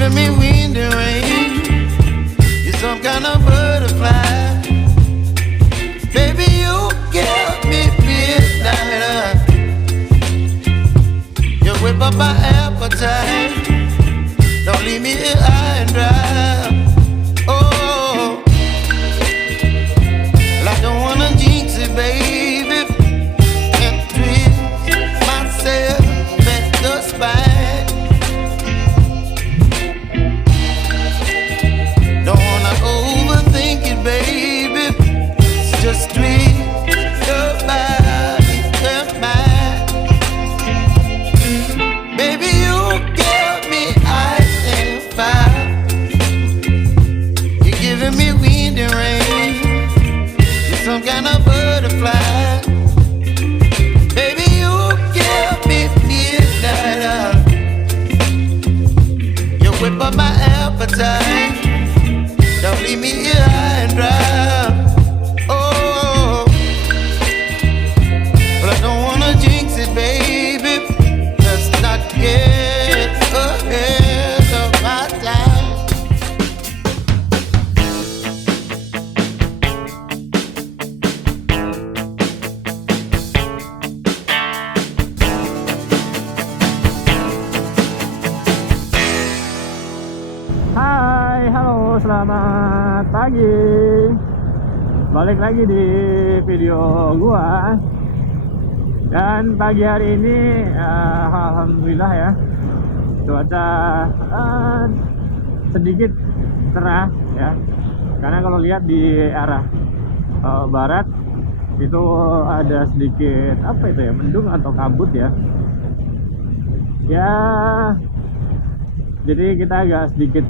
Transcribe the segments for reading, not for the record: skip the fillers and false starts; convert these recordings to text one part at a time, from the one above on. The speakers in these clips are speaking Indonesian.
giving me wind and rain. You're some kind of butterfly. Baby, you give me midnight. You whip up my appetite. Don't leave me here high and dry. Oh, well, I don't wanna jinx it, baby, and twist myself at the spine. Don't wanna overthink it, baby. It's just twist your body and mine. Baby, you give me ice and fire. You're giving me wind and rain. You're some kind of butterfly. Baby, you give me midnight. You whip up my appetite. Don't leave me here high and dry. Oh, but I don't wanna jinx it, baby. Let's not get ahead of my time. Hai, halo, selamat pagi. Balik lagi di video gua. Dan pagi hari ini alhamdulillah ya, cuaca sedikit cerah ya. Karena kalau lihat di arah barat itu ada sedikit apa itu ya, mendung atau kabut ya. Ya, jadi kita agak sedikit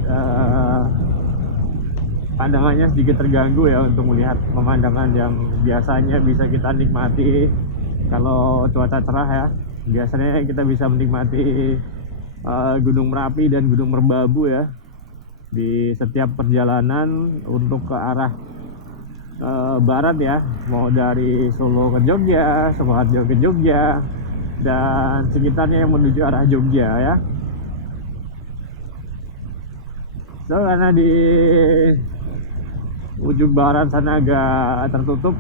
pandangannya sedikit terganggu ya untuk melihat pemandangan yang biasanya bisa kita nikmati kalau cuaca cerah ya. Biasanya kita bisa menikmati Gunung Merapi dan Gunung Merbabu ya di setiap perjalanan untuk ke arah barat ya, mau dari Solo ke Jogja, Sukoharjo ke Jogja, dan sekitarnya yang menuju arah Jogja ya. So, karena di ujung barat sana agak tertutup,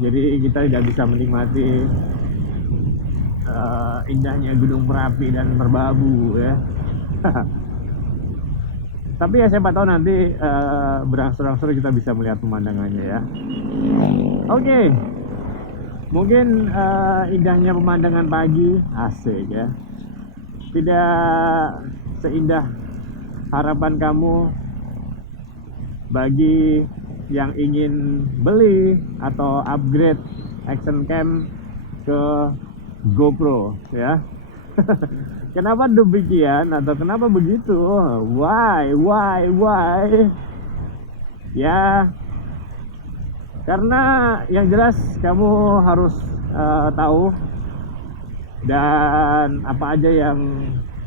jadi kita tidak bisa menikmati indahnya Gunung Merapi dan Merbabu ya. Tapi ya siapa tahu nanti berangsur-angsur kita bisa melihat pemandangannya ya. Oke. Mungkin indahnya pemandangan pagi asik ya. Tidak seindah harapan kamu bagi yang ingin beli atau upgrade action cam ke GoPro ya. Kenapa demikian atau kenapa begitu? Why? Ya, karena yang jelas kamu harus tahu dan apa aja yang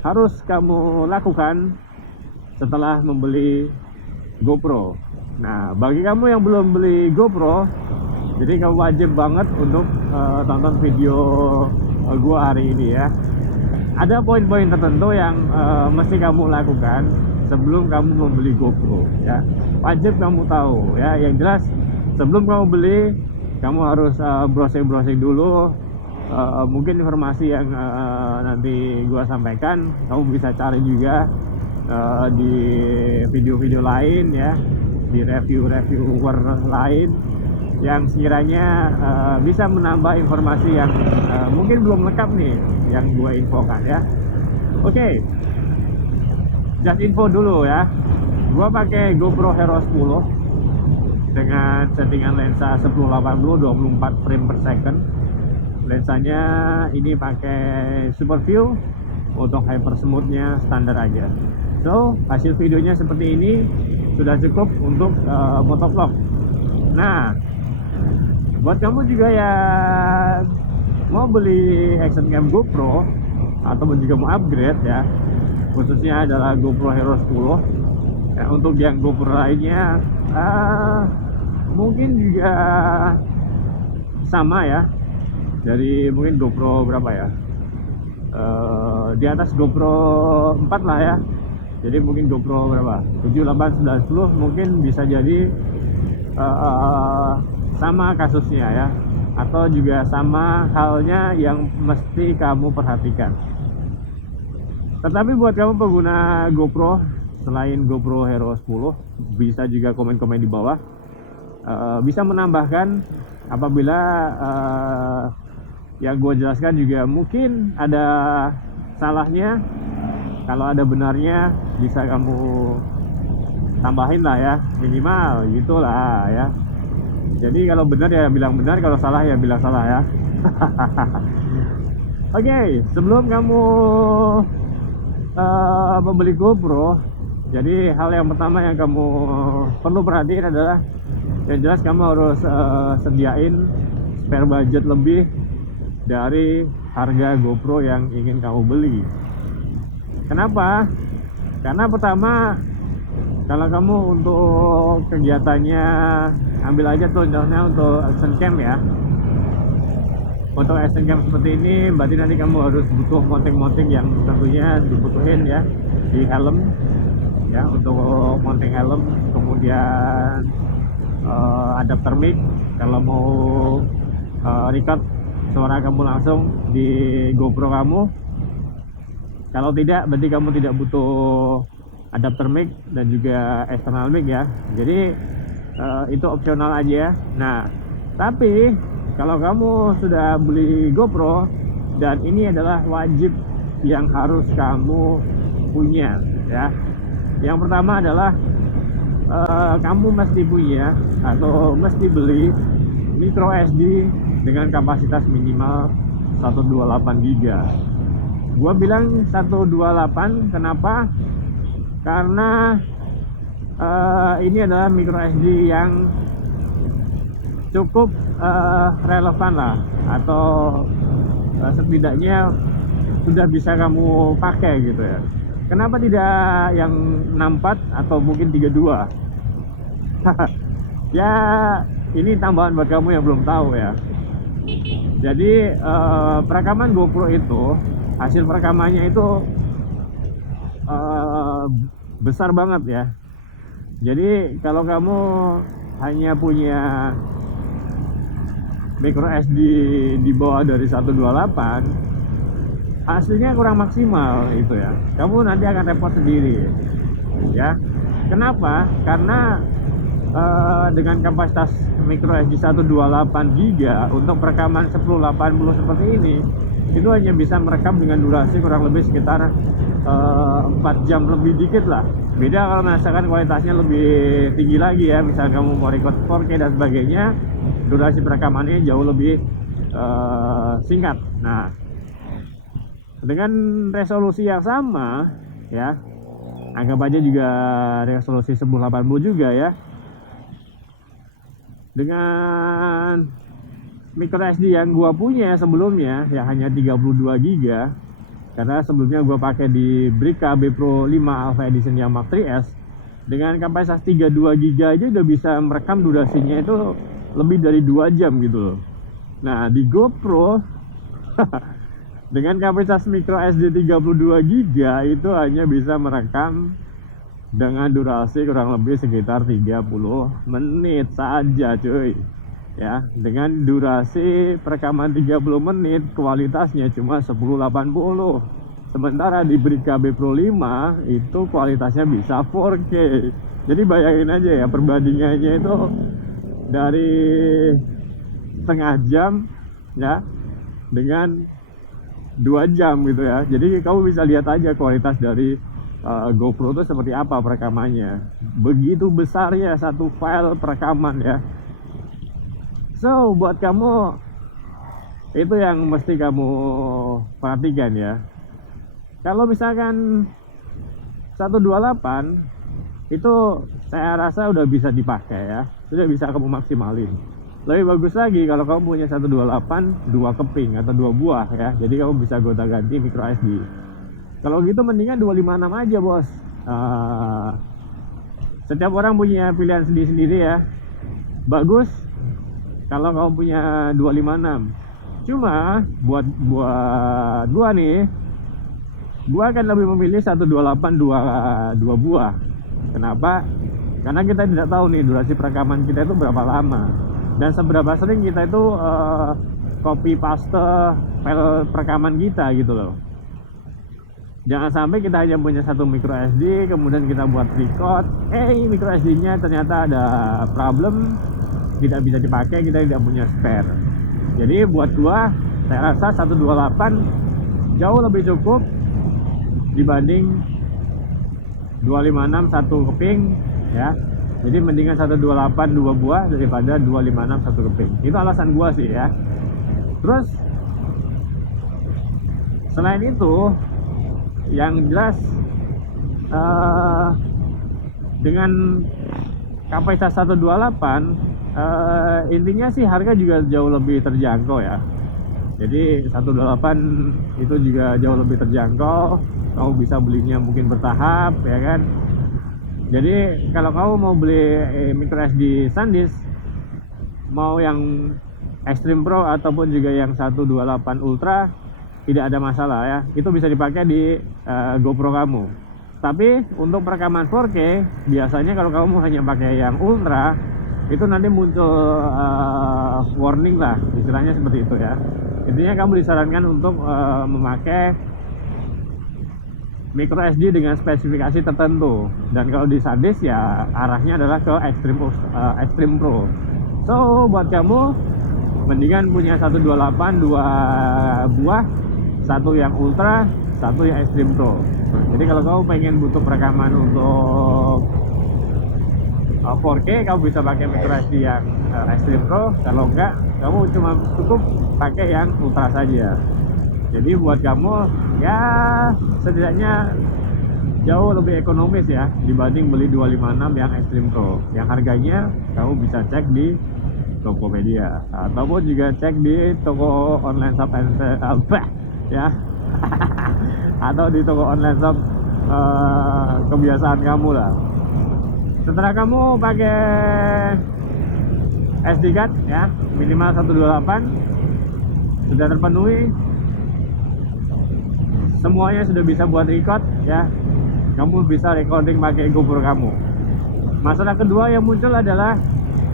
harus kamu lakukan setelah membeli GoPro. Nah, bagi kamu yang belum beli GoPro, jadi kamu wajib banget untuk tonton video gua hari ini ya. Ada poin-poin tertentu yang mesti kamu lakukan sebelum kamu membeli GoPro ya. Wajib kamu tahu ya. Yang jelas sebelum kamu beli, kamu harus browsing dulu. Mungkin informasi yang nanti gua sampaikan kamu bisa cari juga di video-video lain ya, di reviewer lain yang sekiranya bisa menambah informasi yang mungkin belum lengkap nih yang gue infokan ya. Oke, just info dulu ya, gue pakai GoPro Hero 10 dengan settingan lensa 1080 24 frame per second. Lensanya ini pakai super view, untuk hyper smoothnya standar aja. So hasil videonya seperti ini sudah cukup untuk motovlog. Nah, buat kamu juga yang mau beli action cam GoPro ataupun juga mau upgrade ya, khususnya adalah GoPro Hero 10 ya. Untuk yang GoPro lainnya mungkin juga sama ya, dari mungkin GoPro berapa ya, di atas GoPro 4 lah ya, Jadi mungkin GoPro berapa 7, 8, 9, 10 mungkin bisa jadi sama kasusnya ya, atau juga sama halnya yang mesti kamu perhatikan. Tetapi buat kamu pengguna GoPro, selain GoPro Hero 10, bisa juga komen-komen di bawah, bisa menambahkan apabila yang gue jelaskan juga mungkin ada salahnya. Kalau ada benarnya bisa kamu tambahin lah ya, minimal gitulah ya. Jadi kalau benar ya bilang benar, kalau salah ya bilang salah ya. Oke, sebelum kamu membeli GoPro, jadi hal yang pertama yang kamu perlu perhatiin adalah yang jelas kamu harus sediain spare budget lebih dari harga GoPro yang ingin kamu beli. Kenapa? Karena pertama, kalau kamu untuk kegiatannya, ambil aja contohnya untuk action cam ya. Untuk action cam seperti ini, berarti nanti kamu harus butuh mounting-mounting yang tentunya dibutuhin ya, di helm ya, untuk mounting helm. Kemudian adapter mic kalau mau record suara kamu langsung di GoPro kamu. Kalau tidak, berarti kamu tidak butuh adapter mic dan juga external mic ya. Jadi itu opsional aja. Nah, tapi kalau kamu sudah beli GoPro, dan ini adalah wajib yang harus kamu punya ya. Yang pertama adalah kamu mesti punya atau mesti beli micro SD dengan kapasitas minimal 128 GB. Gua bilang 128, kenapa? Karena ini adalah micro SD yang cukup relevan lah, atau setidaknya sudah bisa kamu pakai gitu ya. Kenapa tidak yang 64 atau mungkin 32? Ya ini tambahan buat kamu yang belum tahu ya. Jadi perekaman GoPro itu, hasil perekamannya itu besar banget ya. Jadi kalau kamu hanya punya micro SD di bawah dari 128, hasilnya kurang maksimal itu ya. Kamu nanti akan repot sendiri ya. Kenapa? Karena dengan kapasitas micro SD 128 GB untuk perekaman 1080 seperti ini, itu hanya bisa merekam dengan durasi kurang lebih sekitar 4 jam lebih dikit lah. Beda kalau misalkan kualitasnya lebih tinggi lagi ya, misalkan kamu mau record 4K dan sebagainya, durasi perekamannya jauh lebih singkat. Nah, dengan resolusi yang sama ya, anggap aja juga resolusi 1080 juga ya, dengan micro SD yang gua punya sebelumnya ya hanya 32 GB, karena sebelumnya gua pakai di Brica B Pro 5 Alpha Edition yang Mark 3S. Dengan kapasitas 32 GB aja udah bisa merekam durasinya itu lebih dari 2 jam gitu loh. Nah di GoPro dengan kapasitas micro SD 32 GB itu hanya bisa merekam dengan durasi kurang lebih sekitar 30 menit saja cuy ya. Dengan durasi perekaman 30 menit, kualitasnya cuma 1080. Sementara di Brica B Pro 5 itu kualitasnya bisa 4K. Jadi bayangin aja ya, perbandingannya itu dari setengah jam ya dengan 2 jam gitu ya. Jadi kamu bisa lihat aja kualitas dari GoPro itu seperti apa perekamannya. Begitu besarnya satu file perekaman ya. So buat kamu itu yang mesti kamu perhatikan ya. Kalau misalkan 128 itu saya rasa udah bisa dipakai ya, sudah bisa kamu maksimalin. Lebih bagus lagi kalau kamu punya 128 2 keping atau 2 buah ya. Jadi kamu bisa gonta-ganti micro SD. Kalau gitu mendingan 256 aja bos. Setiap orang punya pilihan sendiri-sendiri ya. Bagus kalau kamu punya 256. Cuma buat gua nih, Gua akan lebih memilih 128 dua buah. Kenapa? Karena kita tidak tahu nih durasi perekaman kita itu berapa lama dan seberapa sering kita itu copy paste file perekaman kita gitu loh. Jangan sampai kita hanya punya satu micro SD, kemudian kita buat record, micro SD-nya ternyata ada problem, tidak bisa dipakai, kita tidak punya spare. Jadi buat gua, saya rasa 128 jauh lebih cukup dibanding 256 satu keping ya. Jadi mendingan 128 dua buah daripada 256 satu keping. Itu alasan gua sih ya. Terus selain itu yang jelas dengan kapasitas 128 intinya sih harga juga jauh lebih terjangkau ya. Jadi 128 itu juga jauh lebih terjangkau. Kamu bisa belinya mungkin bertahap ya kan. Jadi kalau kamu mau beli micro SD SanDisk, mau yang Extreme Pro ataupun juga yang 128 Ultra, tidak ada masalah ya. Itu bisa dipakai di GoPro kamu. Tapi untuk perekaman 4K, biasanya kalau kamu hanya pakai yang Ultra, itu nanti muncul warning lah, istilahnya seperti itu ya. Intinya kamu disarankan untuk memakai micro SD dengan spesifikasi tertentu, dan kalau di SanDisk ya arahnya adalah ke Extreme Pro. So buat kamu mendingan punya 128 dua buah, satu yang Ultra, satu yang Extreme Pro. Jadi kalau kamu pengen butuh perekaman untuk 4K, kamu bisa pakai micro SD yang Extreme Pro. Kalau enggak, kamu cuma cukup pakai yang Ultra saja. Jadi buat kamu ya setidaknya jauh lebih ekonomis ya dibanding beli 256 yang Extreme Pro. Yang harganya kamu bisa cek di Tokopedia ataupun juga cek di toko online shop ya atau di toko online shop kebiasaan kamu lah. Setelah kamu pakai SD card ya minimal 128 sudah terpenuhi, semuanya sudah bisa buat record ya, kamu bisa recording pakai GoPro kamu. Masalah kedua yang muncul adalah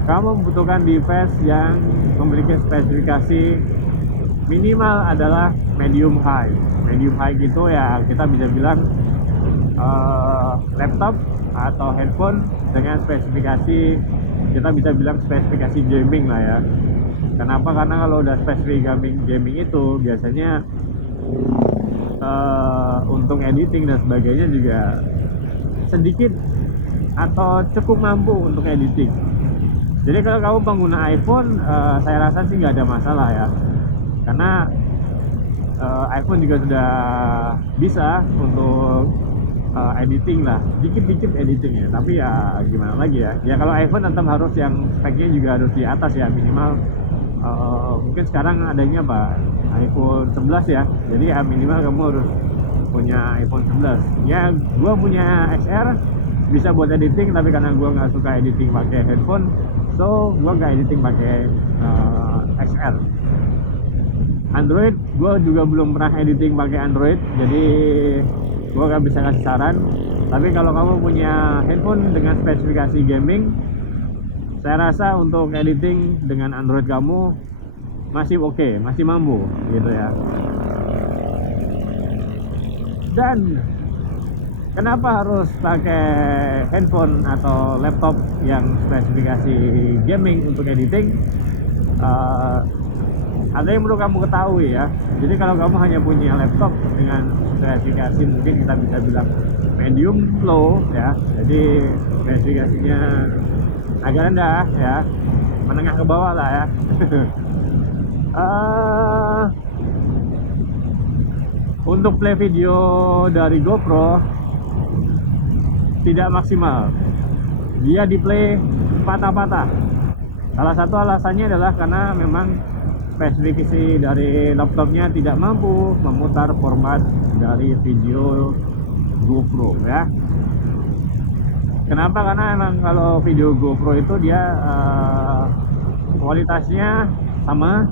kamu membutuhkan device yang memiliki spesifikasi minimal adalah medium high. Medium high gitu ya kita bisa bilang laptop atau handphone dengan spesifikasi, kita bisa bilang spesifikasi gaming lah ya. Kenapa? Karena kalau udah spesifikasi gaming itu biasanya untuk editing dan sebagainya juga sedikit atau cukup mampu untuk editing. Jadi kalau kamu pengguna iPhone, saya rasa sih nggak ada masalah ya, karena iPhone juga sudah bisa untuk editing lah, dikit-dikit editing ya. Tapi ya gimana lagi ya, ya kalau iPhone tetap harus yang speknya juga harus di atas ya, minimal mungkin sekarang adanya apa iPhone 11 ya, jadi ya minimal kamu harus punya iPhone 11 ya. Gua punya XR bisa buat editing, tapi karena gua nggak suka editing pakai handphone, so gua nggak editing pakai XR. Android gua juga belum pernah editing pakai Android, jadi gua nggak bisa kasih saran. Tapi kalau kamu punya handphone dengan spesifikasi gaming, saya rasa untuk editing dengan Android kamu masih oke, masih mampu gitu ya. Dan kenapa harus pakai handphone atau laptop yang spesifikasi gaming untuk editing? Ada yang perlu kamu ketahui ya. Jadi kalau kamu hanya punya laptop dengan spesifikasi mungkin kita bisa bilang medium low ya, jadi spesifikasinya agak rendah ya, menengah ke bawah lah ya. Untuk play video dari GoPro tidak maksimal, dia di play patah-patah. Salah satu alasannya adalah karena memang spesifikasi dari laptopnya tidak mampu memutar format dari video GoPro ya. Kenapa? Karena emang kalau video GoPro itu dia kualitasnya sama,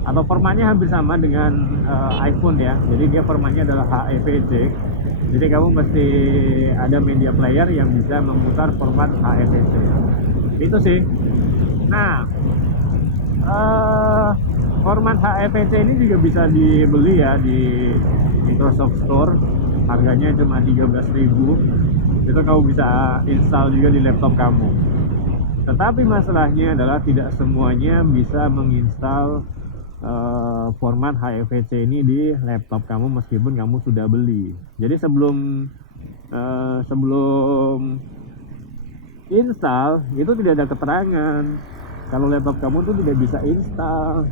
atau formatnya hampir sama dengan iPhone ya. Jadi dia formatnya adalah HEVC. Jadi kamu mesti ada media player yang bisa memutar format HEVC. Itu sih. Nah, format HEVC ini juga bisa dibeli ya di Microsoft Store. Harganya cuma 13.000. Itu kamu bisa install juga di laptop kamu. Tetapi masalahnya adalah tidak semuanya bisa menginstal format HEVC ini di laptop kamu meskipun kamu sudah beli. Jadi sebelum install itu tidak ada keterangan kalau laptop kamu tuh tidak bisa install.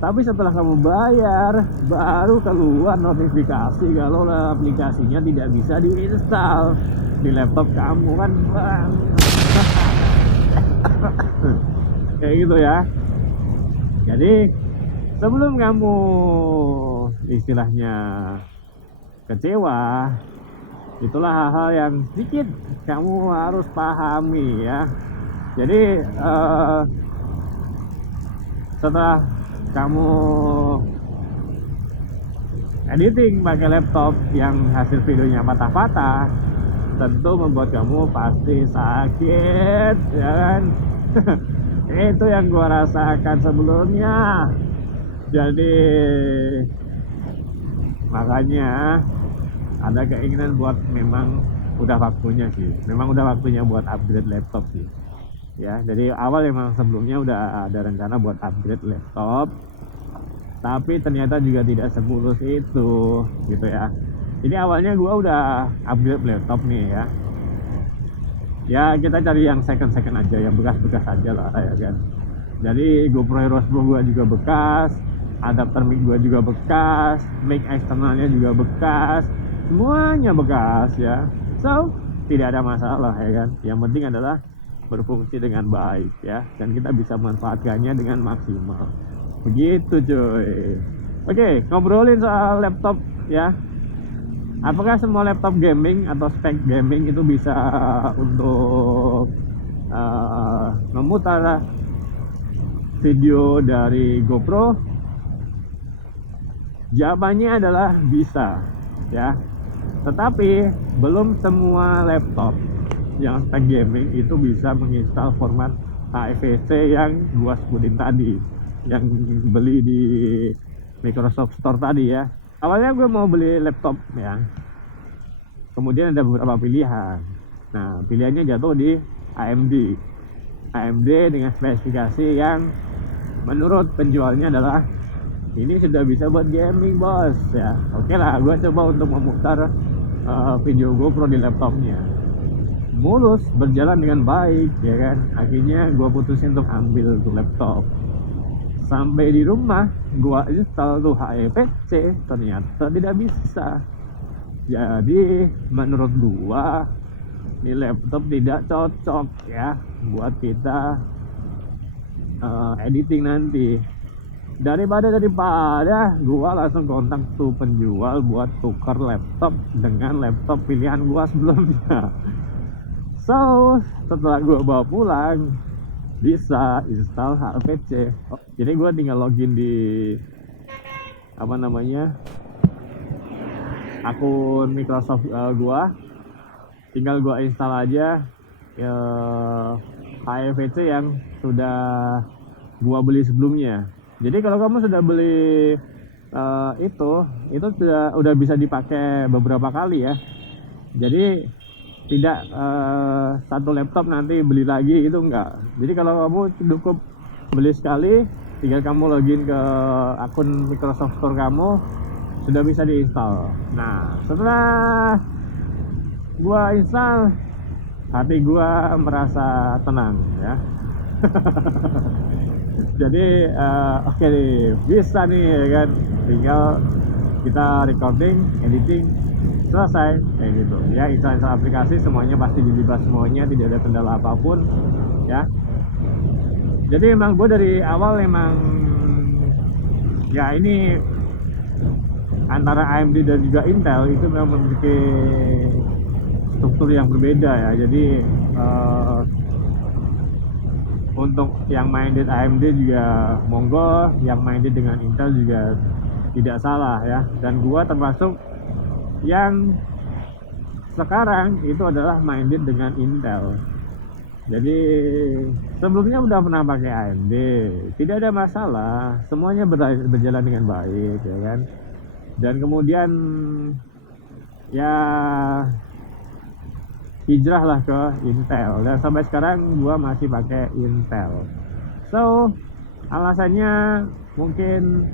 Tapi setelah kamu bayar baru keluar notifikasi kalau aplikasinya tidak bisa diinstal di laptop kamu kan, bang. Kayak gitu ya. Jadi sebelum kamu istilahnya kecewa, itulah hal-hal yang sedikit kamu harus pahami ya. Jadi setelah kamu editing pakai laptop yang hasil videonya patah-patah, tentu membuat kamu pasti sakit ya kan. Itu yang gua rasakan sebelumnya. Jadi makanya ada keinginan buat, memang udah waktunya sih, memang udah waktunya buat upgrade laptop sih ya. Jadi awal emang sebelumnya udah ada rencana buat upgrade laptop, tapi ternyata juga tidak semulus itu gitu ya. Jadi awalnya gua udah upgrade laptop nih ya. Ya kita cari yang second aja, yang bekas aja lah ya kan. Jadi GoPro Hero Pro gua juga bekas, adapter mic gua juga bekas, mic eksternalnya juga bekas, semuanya bekas ya. So tidak ada masalah ya kan. Yang penting adalah berfungsi dengan baik ya, dan kita bisa manfaatkannya dengan maksimal. Begitu cuy. Oke, ngobrolin soal laptop ya. Apakah semua laptop gaming atau spek gaming itu bisa untuk memutar video dari GoPro? Jawabannya adalah bisa ya. Tetapi belum semua laptop yang spek gaming itu bisa menginstal format HEVC yang gua sebutin tadi, yang beli di Microsoft Store tadi ya. Awalnya gue mau beli laptop ya, kemudian ada beberapa pilihan. Nah pilihannya jatuh di AMD dengan spesifikasi yang menurut penjualnya adalah ini sudah bisa buat gaming bos ya. Oke lah, gue coba untuk memutar video GoPro di laptopnya, mulus, berjalan dengan baik ya kan. Akhirnya gue putusin untuk ambil tuh laptop. Sampai di rumah gua install tuh HEVC, ternyata tidak bisa. Jadi menurut gua ini laptop tidak cocok ya buat kita editing nanti. Daripada gua langsung kontak tuh penjual buat tukar laptop dengan laptop pilihan gua sebelumnya. So setelah gua bawa pulang, bisa install HEVC. Jadi gue tinggal login di akun Microsoft gue, tinggal gue install aja HEVC yang sudah gue beli sebelumnya. Jadi kalau kamu sudah beli itu udah bisa dipakai beberapa kali ya. Jadi tidak satu laptop nanti beli lagi, itu enggak. Jadi kalau kamu cukup beli sekali, tinggal kamu login ke akun Microsoft Store kamu, sudah bisa diinstal. Nah setelah gua install, hati gua merasa tenang ya. Jadi oke nih, bisa nih ya kan, tinggal kita recording, editing, selesai kayak gitu ya. Install aplikasi semuanya pasti dilibas semuanya, tidak ada kendala apapun ya. Jadi emang gue dari awal emang ya, ini antara AMD dan juga Intel itu memang memiliki struktur yang berbeda ya. Jadi untuk yang minded AMD juga monggo, yang minded dengan Intel juga tidak salah ya. Dan gua termasuk yang sekarang itu adalah minded dengan Intel. Jadi sebelumnya udah pernah pakai AMD, tidak ada masalah, semuanya berjalan dengan baik ya kan. Dan kemudian ya hijrah lah ke Intel, dan sampai sekarang gua masih pakai Intel. So alasannya mungkin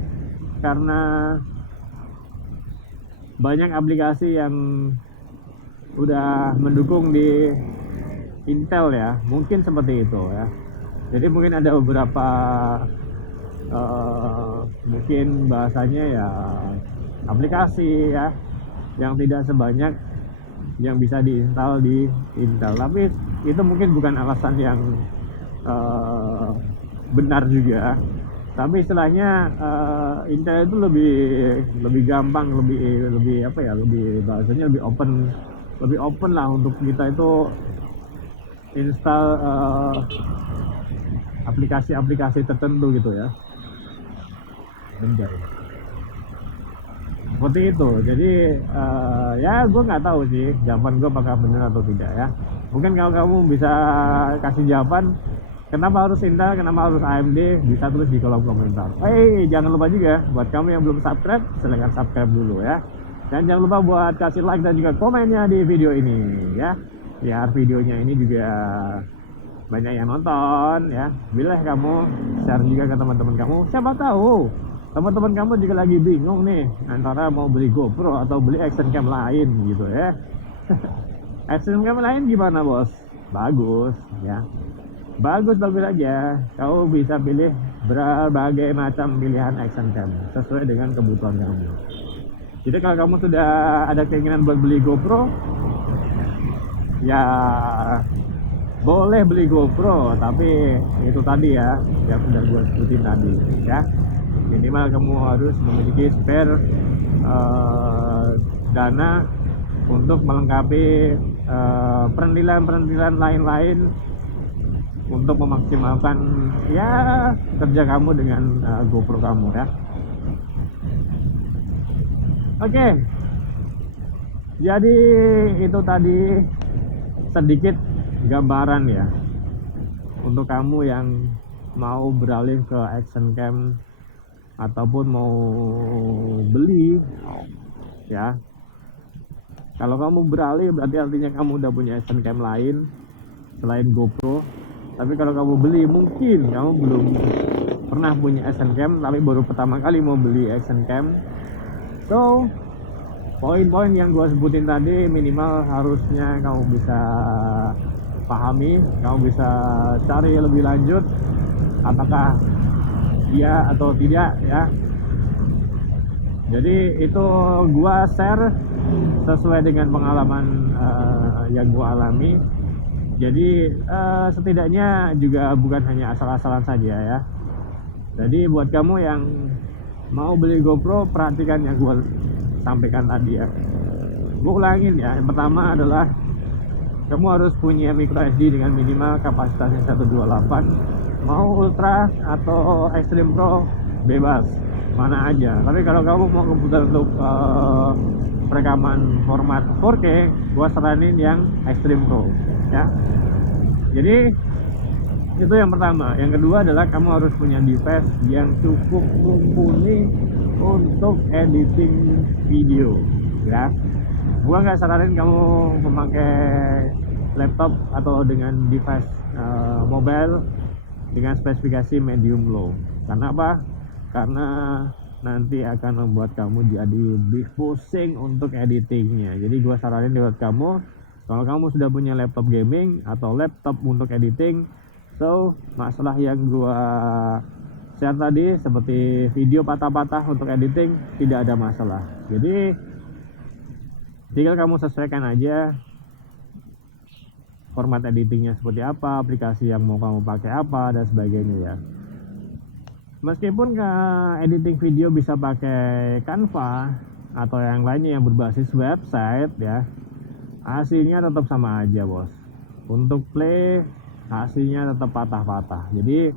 karena banyak aplikasi yang udah mendukung di Intel ya, mungkin seperti itu ya. Jadi mungkin ada beberapa mungkin bahasanya ya aplikasi ya yang tidak sebanyak yang bisa diinstal di Intel, tapi itu mungkin bukan alasan yang benar juga. Tapi istilahnya Intel itu lebih gampang, lebih apa ya, lebih bahasanya lebih open lah untuk kita itu install aplikasi-aplikasi tertentu gitu ya. Benjar. Seperti itu. Jadi ya gue nggak tahu sih jawaban gue apakah benar atau tidak ya. Mungkin kalau kamu bisa kasih jawaban kenapa harus Intel, kenapa harus AMD, bisa tulis di kolom komentar. Jangan lupa juga buat kamu yang belum subscribe, silahkan subscribe dulu ya. Dan jangan lupa buat kasih like dan juga komennya di video ini ya, biar videonya ini juga banyak yang nonton ya. Bila kamu share juga ke teman-teman kamu, siapa tahu teman-teman kamu juga lagi bingung nih antara mau beli GoPro atau beli action cam lain gitu ya. Action cam lain gimana bos? Bagus ya, bagus aja. Kau bisa pilih berbagai macam pilihan action cam sesuai dengan kebutuhan kamu. Jadi kalau kamu sudah ada keinginan buat beli GoPro, ya boleh beli GoPro, tapi itu tadi ya yang sudah gue sebutin tadi ya. Minimal kamu harus memiliki spare dana untuk melengkapi perendilan lain-lain untuk memaksimalkan ya kerja kamu dengan GoPro kamu ya. Oke. Jadi itu tadi sedikit gambaran ya untuk kamu yang mau beralih ke action cam ataupun mau beli ya. Kalau kamu beralih berarti artinya kamu udah punya action cam lain selain GoPro. Tapi kalau kamu beli, mungkin kamu belum pernah punya action cam tapi baru pertama kali mau beli action cam. So poin-poin yang gue sebutin tadi minimal harusnya kamu bisa pahami, kamu bisa cari lebih lanjut apakah iya atau tidak ya. Jadi itu gua share sesuai dengan pengalaman yang gua alami. Jadi setidaknya juga bukan hanya asal-asalan saja ya. Jadi buat kamu yang mau beli GoPro, perhatikan yang gua sampaikan tadi ya. Gua ulangin ya. Yang pertama adalah kamu harus punya micro SD dengan minimal kapasitasnya 128. Mau ultra atau extreme pro bebas mana aja. Tapi kalau kamu mau komputer untuk perekaman format 4K, gua saranin yang extreme pro ya. Jadi itu yang pertama. Yang kedua adalah kamu harus punya device yang cukup mumpuni untuk editing video ya. Gua nggak saranin kamu memakai laptop atau dengan device mobile dengan spesifikasi medium low. Karena apa? Karena nanti akan membuat kamu jadi lebih pusing untuk editingnya. Jadi gua saranin buat kamu, kalau kamu sudah punya laptop gaming atau laptop untuk editing, so masalah yang gua share tadi seperti video patah-patah untuk editing tidak ada masalah. Jadi tinggal kamu sesuaikan aja format editingnya seperti apa, aplikasi yang mau kamu pakai apa dan sebagainya ya. Meskipun editing video bisa pakai Canva atau yang lainnya yang berbasis website ya, hasilnya tetap sama aja bos. Untuk play hasilnya tetap patah-patah. Jadi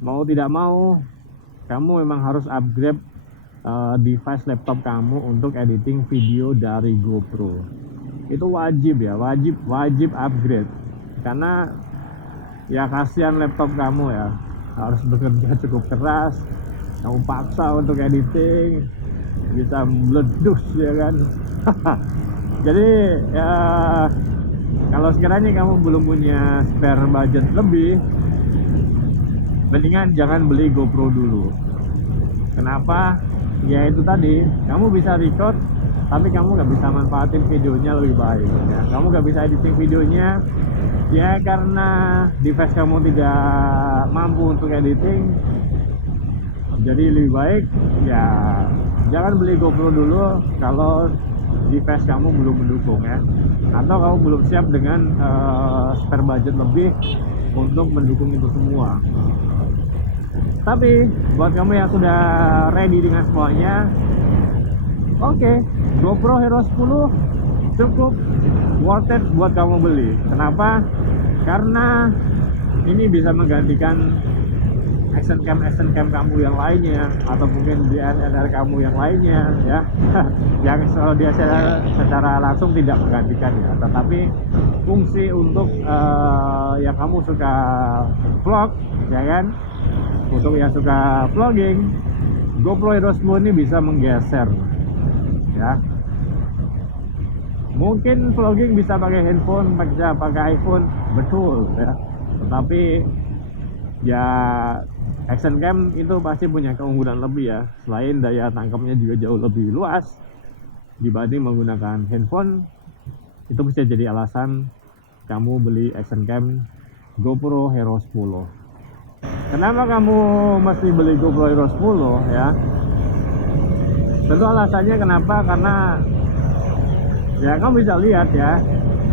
mau tidak mau kamu memang harus upgrade device laptop kamu untuk editing video dari GoPro. Itu wajib ya, wajib upgrade. Karena ya kasihan laptop kamu ya, harus bekerja cukup keras, kamu paksa untuk editing, bisa meledus ya kan. Jadi ya kalau sekiranya kamu belum punya spare budget lebih, mendingan jangan beli GoPro dulu. Kenapa? Ya itu tadi, kamu bisa record tapi kamu nggak bisa manfaatin videonya lebih baik ya. Kamu nggak bisa editing videonya ya karena device kamu tidak mampu untuk editing. Jadi lebih baik ya jangan beli GoPro dulu kalau device kamu belum mendukung ya, atau kamu belum siap dengan spare budget lebih untuk mendukung itu semua. Tapi buat kamu yang sudah ready dengan semuanya, oke, GoPro Hero 10 cukup worth it buat kamu beli. Kenapa? Karena ini bisa menggantikan action cam kamu yang lainnya, atau mungkin DSLR kamu yang lainnya ya. Yang kalau DSLR secara langsung tidak menggantikan ya, tetapi fungsi untuk yang kamu suka vlog ya kan, untuk yang suka vlogging, GoPro Hero 10 ini bisa menggeser ya. Mungkin vlogging bisa pakai handphone, bisa pakai iPhone, betul ya. Tetapi ya action cam itu pasti punya keunggulan lebih ya. Selain daya tangkapnya juga jauh lebih luas dibanding menggunakan handphone, itu bisa jadi alasan kamu beli action cam GoPro Hero 10. Kenapa kamu mesti beli GoPro Hero 10 ya? Tentu alasannya kenapa, karena ya kamu bisa lihat ya,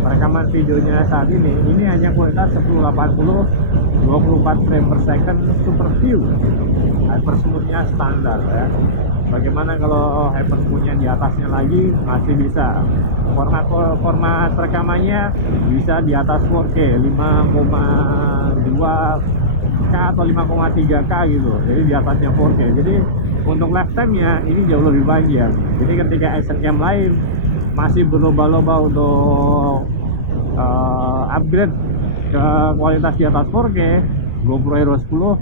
rekaman videonya saat ini hanya kualitas 1080 24 frame per second super view, hypersmoothnya standar ya. Bagaimana kalau hypersmoothnya di atasnya lagi masih bisa, format rekamannya bisa di atas 4K 5,2K atau 5,3K gitu, jadi di atasnya 4K. Jadi untuk lifetime-nya ini jauh lebih panjang. Jadi ketika action cam lain masih berlomba-lomba untuk upgrade ke kualitas di atas 4K, GoPro Hero 10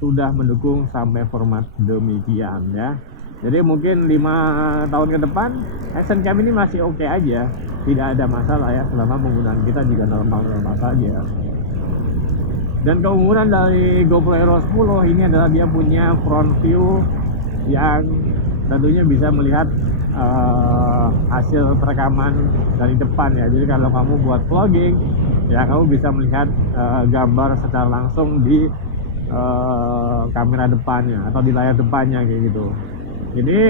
sudah mendukung sampai format demikian ya. Jadi mungkin 5 tahun ke depan action cam ini masih oke aja, tidak ada masalah ya, selama penggunaan kita juga normal-normal saja. Dan keunggulan dari GoPro Hero 10 ini adalah dia punya front view yang tentunya bisa melihat hasil perekaman dari depan ya. Jadi kalau kamu buat vlogging ya, kamu bisa melihat gambar secara langsung di kamera depannya atau di layar depannya kayak gitu. Jadi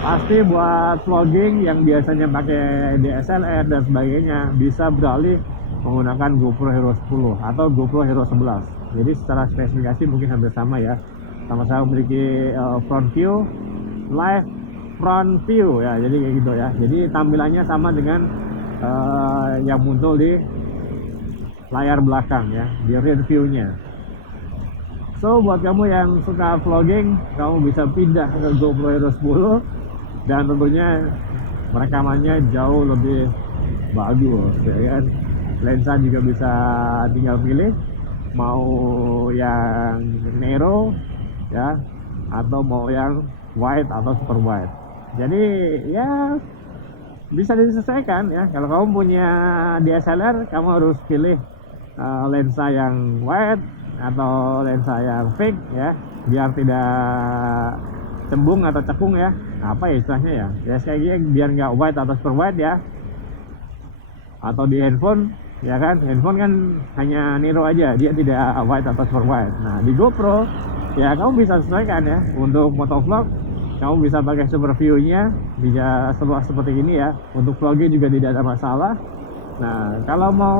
pasti buat vlogging yang biasanya pakai DSLR dan sebagainya bisa beralih menggunakan GoPro Hero 10 atau GoPro Hero 11. Jadi secara spesifikasi mungkin hampir sama ya, sama-sama memiliki front view, live front view ya, jadi kayak gitu ya. Jadi tampilannya sama dengan yang muncul di layar belakang ya, di rear view-nya. So buat kamu yang suka vlogging, kamu bisa pindah ke GoPro Hero 10 dan tentunya merekamannya jauh lebih bagus ya kan. Lensa juga bisa tinggal pilih mau yang narrow ya, atau mau yang wide atau super wide. Jadi ya bisa disesuaikan ya. Kalau kamu punya DSLR, kamu harus pilih lensa yang wide atau lensa yang fake ya, biar tidak cembung atau cekung ya, apa ya istilahnya ya, ya kayak gini, biar nggak wide atau super wide ya. Atau di handphone ya kan, handphone kan hanya niro aja, dia tidak wide atau super wide. Nah di GoPro ya kamu bisa sesuaikan ya. Untuk motovlog kamu bisa pakai super view-nya, bisa seluas seperti ini ya. Untuk vlogging juga tidak ada masalah. Nah kalau mau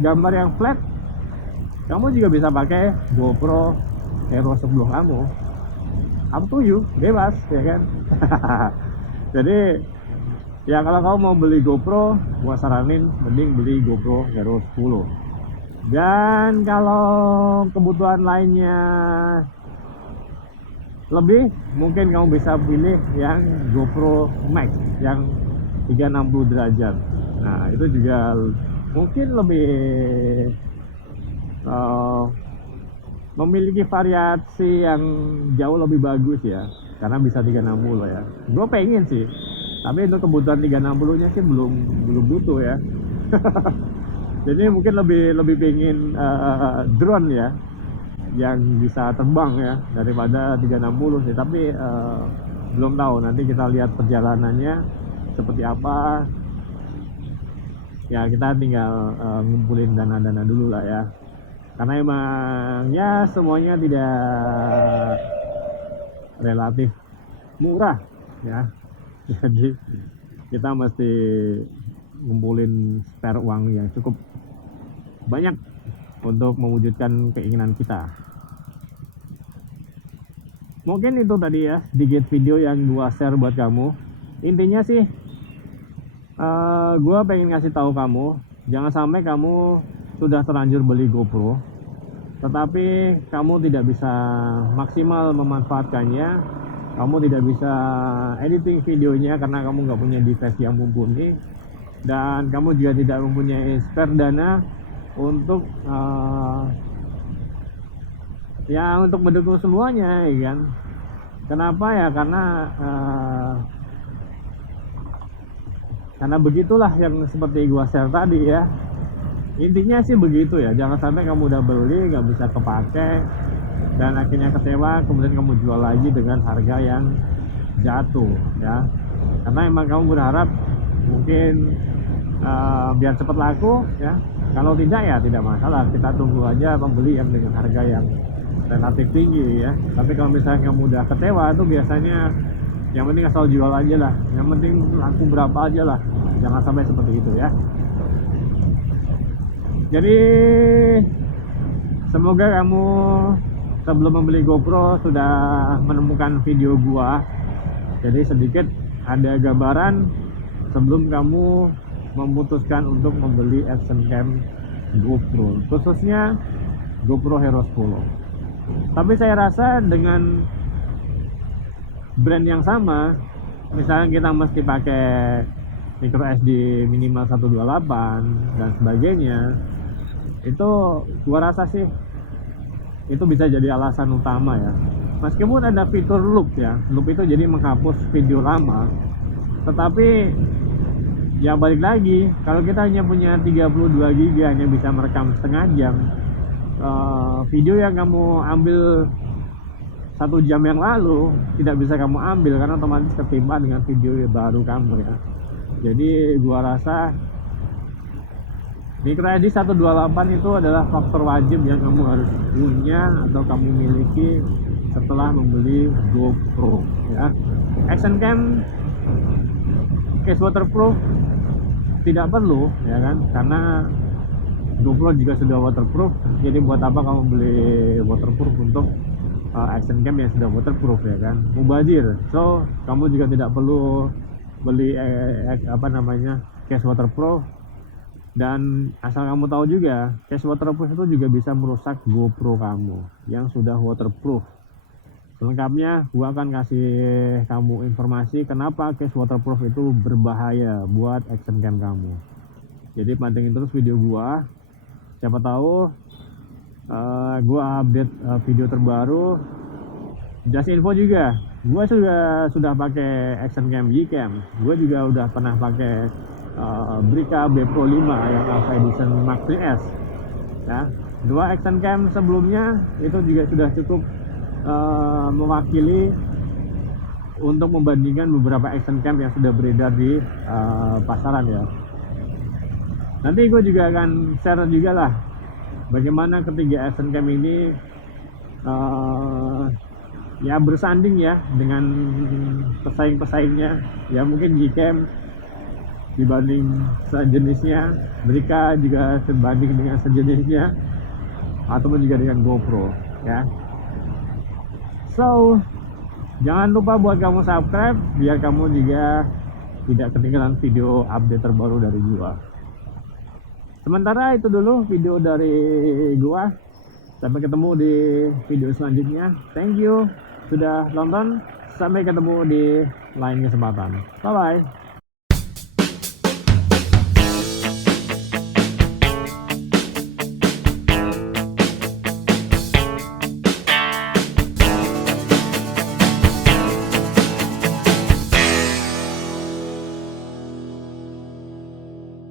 gambar yang flat, kamu juga bisa pakai GoPro Hero 10 kamu. Up to you, bebas ya kan. Jadi Ya kalau kamu mau beli GoPro, gua saranin mending beli GoPro Hero 10. Dan kalau kebutuhan lainnya lebih, mungkin kamu bisa pilih yang GoPro Max yang 360 derajat. Nah itu juga mungkin lebih memiliki variasi yang jauh lebih bagus ya, karena bisa 360 ya. Gue pengen sih, tapi untuk kebutuhan 360 nya sih belum butuh ya. Jadi mungkin lebih pengen drone ya, yang bisa terbang ya, daripada 360 sih. Tapi belum tahu, nanti kita lihat perjalanannya seperti apa ya. Kita tinggal ngumpulin dana-dana dulu lah ya, karena emang ya semuanya tidak relatif murah ya. Jadi kita mesti ngumpulin spare uang yang cukup banyak untuk mewujudkan keinginan kita. Mungkin itu tadi ya sedikit video yang gua share buat kamu. Intinya sih gua pengen ngasih tahu kamu, jangan sampai kamu sudah terlanjur beli GoPro tetapi kamu tidak bisa maksimal memanfaatkannya, kamu tidak bisa editing videonya karena kamu nggak punya device yang mumpuni, dan kamu juga tidak mempunyai spare dana untuk ya untuk mendukung semuanya ya kan. Kenapa ya? Karena begitulah yang seperti gua share tadi ya. Intinya sih begitu ya, jangan sampai kamu udah beli nggak bisa kepake dan akhirnya kecewa, kemudian kamu jual lagi dengan harga yang jatuh ya. Karena emang kamu berharap mungkin biar cepat laku ya. Kalau tidak ya tidak masalah, kita tunggu aja pembeli yang dengan harga yang relatif tinggi ya. Tapi kalau misalnya kamu udah kecewa, itu biasanya yang penting asal jual aja lah, yang penting laku berapa aja lah, jangan sampai seperti itu ya. Jadi semoga kamu sebelum membeli GoPro sudah menemukan video gua, jadi sedikit ada gambaran sebelum kamu memutuskan untuk membeli action cam GoPro, khususnya GoPro Hero 10. Tapi saya rasa dengan brand yang sama, misalnya kita mesti pakai micro SD minimal 128 dan sebagainya, itu gua rasa sih itu bisa jadi alasan utama ya. Meskipun ada fitur loop ya, loop itu jadi menghapus video lama, tetapi ya balik lagi, kalau kita hanya punya 32 GB hanya bisa merekam setengah jam, video yang kamu ambil 1 jam yang lalu tidak bisa kamu ambil karena otomatis ketimpa dengan video baru kamu ya. Jadi gua rasa micro SD 128 itu adalah faktor wajib yang kamu harus punya atau kamu miliki setelah membeli GoPro ya. Action cam case waterproof tidak perlu ya kan, karena GoPro juga sudah waterproof. Jadi buat apa kamu beli waterproof untuk action cam yang sudah waterproof ya kan, mubazir. So kamu juga tidak perlu beli case waterproof. Dan asal kamu tahu juga, case waterproof itu juga bisa merusak GoPro kamu yang sudah waterproof. Selengkapnya gua akan kasih kamu informasi kenapa case waterproof itu berbahaya buat action cam kamu. Jadi pantengin terus video gua, siapa tahu gua update video terbaru. Just info juga, gua sudah pakai action cam Gcam, gua juga udah pernah pakai Brica B Pro 5 yang Alpha Edition Mark 3S ya. Dua action cam sebelumnya itu juga sudah cukup mewakili untuk membandingkan beberapa action cam yang sudah beredar di pasaran ya. Nanti gue juga akan share juga lah bagaimana ketiga action cam ini ya bersanding ya dengan pesaing-pesaingnya ya. Mungkin Gcam dibanding sejenisnya, Brica juga sebanding dengan sejenisnya, ataupun juga dengan GoPro ya. So jangan lupa buat kamu subscribe biar kamu juga tidak ketinggalan video update terbaru dari gua. Sementara itu dulu video dari gua. Sampai ketemu di video selanjutnya. Thank you sudah nonton. Sampai ketemu di lain kesempatan. Bye bye.